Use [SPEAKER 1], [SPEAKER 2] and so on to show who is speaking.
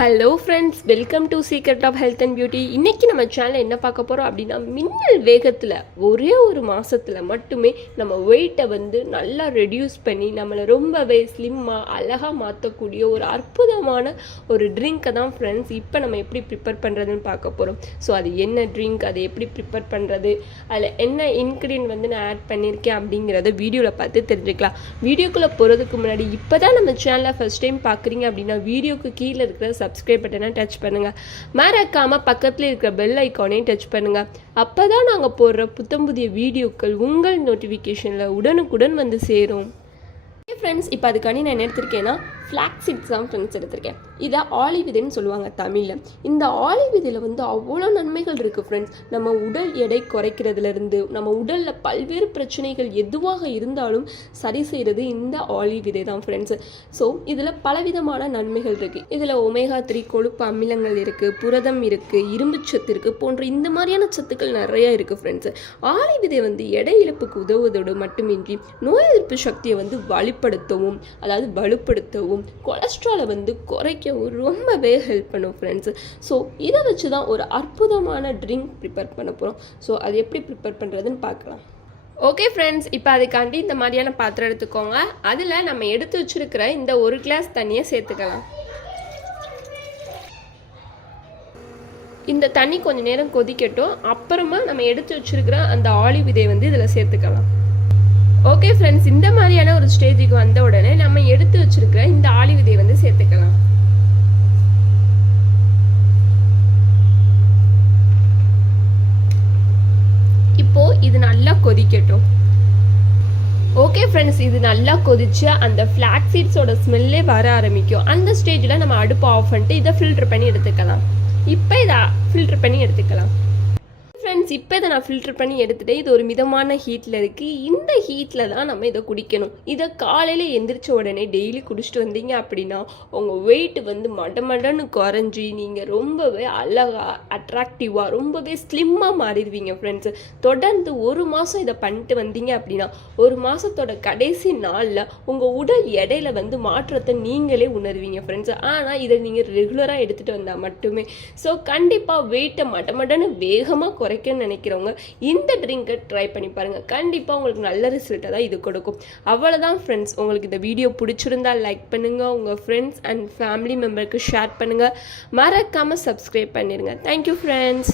[SPEAKER 1] Hello friends welcome to secret of health and beauty இன்றைக்கி நம்ம சேனலில் என்ன பார்க்க போகிறோம் அப்படின்னா மின்னல் வேகத்தில் ஒரே ஒரு மாதத்தில் மட்டுமே நம்ம வெயிட்டை வந்து நல்லா ரெடியூஸ் பண்ணி நம்மளை ரொம்பவே ஸ்லிம்மாக அழகாக மாற்றக்கூடிய ஒரு அற்புதமான ஒரு ட்ரிங்க்கை தான் ஃப்ரெண்ட்ஸ் இப்போ நம்ம எப்படி ப்ரிப்பேர் பண்ணுறதுன்னு பார்க்க போகிறோம் ஸோ அது என்ன ட்ரிங்க் அதை எப்படி ப்ரிப்பேர் பண்ணுறது அதில் என்ன இன்க்ரீடியன்ட் வந்து நான் ஆட் பண்ணியிருக்கேன் அப்படிங்கிறத வீடியோவில் பார்த்து தெரிஞ்சுக்கலாம். வீடியோக்குள்ளே போகிறதுக்கு முன்னாடி இப்போ தான் நம்ம சேனலை ஃபஸ்ட் டைம் பார்க்குறீங்க அப்படின்னா வீடியோக்கு கீழே இருக்கிற சப்ஸ்கிரைப் பட்டனை டச் பண்ணுங்கள் மறக்காமல் பக்கத்தில் இருக்கிற பெல் ஐக்கானையும் டச் பண்ணுங்கள் அப்போ தான் நாங்கள் போடுற புத்தம் புதிய வீடியோக்கள் உங்கள் நோட்டிஃபிகேஷனில் உடனுக்குடன் வந்து சேரும். ஃப்ரெண்ட்ஸ் இப்போ அதுக்காண்டி நான் என்ன எடுத்திருக்கேன்னா ஃப்ளாக் சீட்ஸ் தான் ஃப்ரெண்ட்ஸ் எடுத்திருக்கேன். இதை ஆலி விதைன்னு சொல்லுவாங்க தமிழில். இந்த ஆலி விதையில் வந்து அவ்வளோ நன்மைகள் இருக்குது ஃப்ரெண்ட்ஸ் நம்ம உடல் எடை குறைக்கிறதுலேருந்து நம்ம உடலில் பல்வேறு பிரச்சனைகள் எதுவாக இருந்தாலும் சரி செய்கிறது இந்த ஆலி விதை தான் ஃப்ரெண்ட்ஸ் ஸோ இதில் பலவிதமான நன்மைகள் இருக்குது இதில் ஒமேகா த்ரீ கொழுப்பு அமிலங்கள் இருக்குது புரதம் இருக்குது இரும்புச்சத்து இருக்குது போன்ற இந்த மாதிரியான சத்துக்கள் நிறையா இருக்குது ஃப்ரெண்ட்ஸ் ஆலி விதை வந்து எடை இழப்புக்கு உதவுவதோடு மட்டுமின்றி நோய் எதிர்ப்பு சக்தியை வந்து வலுப்படுத்தவும் அதாவது வலுப்படுத்தவும் கொலஸ்ட்ராலை வந்து குறைக்கவும் ரொம்பவே ஹெல்ப் பண்ணும் ஃப்ரெண்ட்ஸ் ஸோ இதை வச்சு தான் ஒரு அற்புதமான ட்ரிங்க் ப்ரிப்பேர் பண்ண போகிறோம் ஸோ அது எப்படி ப்ரிப்பேர் பண்ணுறதுன்னு பார்க்கலாம். ஓகே ஃப்ரெண்ட்ஸ் இப்போ அதுக்காண்டி இந்த மாதிரியான பாத்திரம் எடுத்துக்கோங்க. அதில் நம்ம எடுத்து வச்சிருக்கிற இந்த ஒரு கிளாஸ் தண்ணியை சேர்த்துக்கலாம். இந்த தண்ணி கொஞ்சம் நேரம் கொதிக்கட்டும். அப்புறமா நம்ம எடுத்து வச்சிருக்கிற அந்த ஆலிவ் விதையை வந்து இதில் சேர்த்துக்கலாம். ஓகே ஃப்ரெண்ட்ஸ் இந்த மாதிரியான ஒரு ஸ்டேஜுக்கு வந்த உடனே நம்ம எடுத்து வச்சிருக்கிற இந்த ஆளி விதையை வந்து சேர்த்துக்கலாம். இப்போ இது நல்லா கொதிக்கட்டும். ஓகே ஃப்ரெண்ட்ஸ் இது நல்லா கொதிச்சு அந்த ஃப்ளாக் சீட்ஸோட ஸ்மெல்லே வர ஆரம்பிக்கும். அந்த ஸ்டேஜில் நம்ம அடுப்பு ஆஃப் பண்ணிட்டு இதை ஃபில்டர் பண்ணி எடுத்துக்கலாம். இப்போ இதை ஃபில்டர் பண்ணி எடுத்துக்கலாம். ஃப்ரெண்ட்ஸ் இப்போ இதை நான் ஃபில்டர் பண்ணி எடுத்துகிட்டேன் இது ஒரு மிதமான ஹீட்டில் இருக்குது இந்த ஹீட்டில் தான் நம்ம இதை குடிக்கணும். இதை காலையில் எந்திரிச்ச உடனே டெய்லி குடிச்சிட்டு வந்தீங்க அப்படின்னா உங்கள் வெயிட் வந்து மட மடன்னு குறைஞ்சி நீங்கள் ரொம்பவே அழகாக அட்ராக்டிவாக ரொம்பவே ஸ்லிம்மாக மாறிடுவீங்க ஃப்ரெண்ட்ஸ் தொடர்ந்து ஒரு மாதம் இதை பண்ணிட்டு வந்தீங்க அப்படின்னா ஒரு மாதத்தோட கடைசி நாளில் உங்கள் உடல் எடையில வந்து மாற்றத்தை நீங்களே உணர்வீங்க ஃப்ரெண்ட்ஸ் ஆனால் இதை நீங்கள் ரெகுலராக எடுத்துகிட்டு வந்தால் மட்டுமே. ஸோ கண்டிப்பாக வெயிட்டை மட மடன்னு வேகமாக குறைக்கணும்னு நினைக்கிறவங்க இந்த ட்ரிங்கை ட்ரை பண்ணி பாருங்கள் கண்டிப்பாக உங்களுக்கு நல்ல ரிசல்ட்டை தான் இது கொடுக்கும். அவ்வளோதான் ஃப்ரெண்ட்ஸ் உங்களுக்கு இந்த வீடியோ பிடிச்சிருந்தா லைக் பண்ணுங்கள் உங்கள் ஃப்ரெண்ட்ஸ் அண்ட் ஃபேமிலி மெம்பருக்கு ஷேர் பண்ணுங்கள் மறக்காமல் சப்ஸ்கிரைப் பண்ணிடுங்க தேங்க்யூ ஃப்ரெண்ட்ஸ்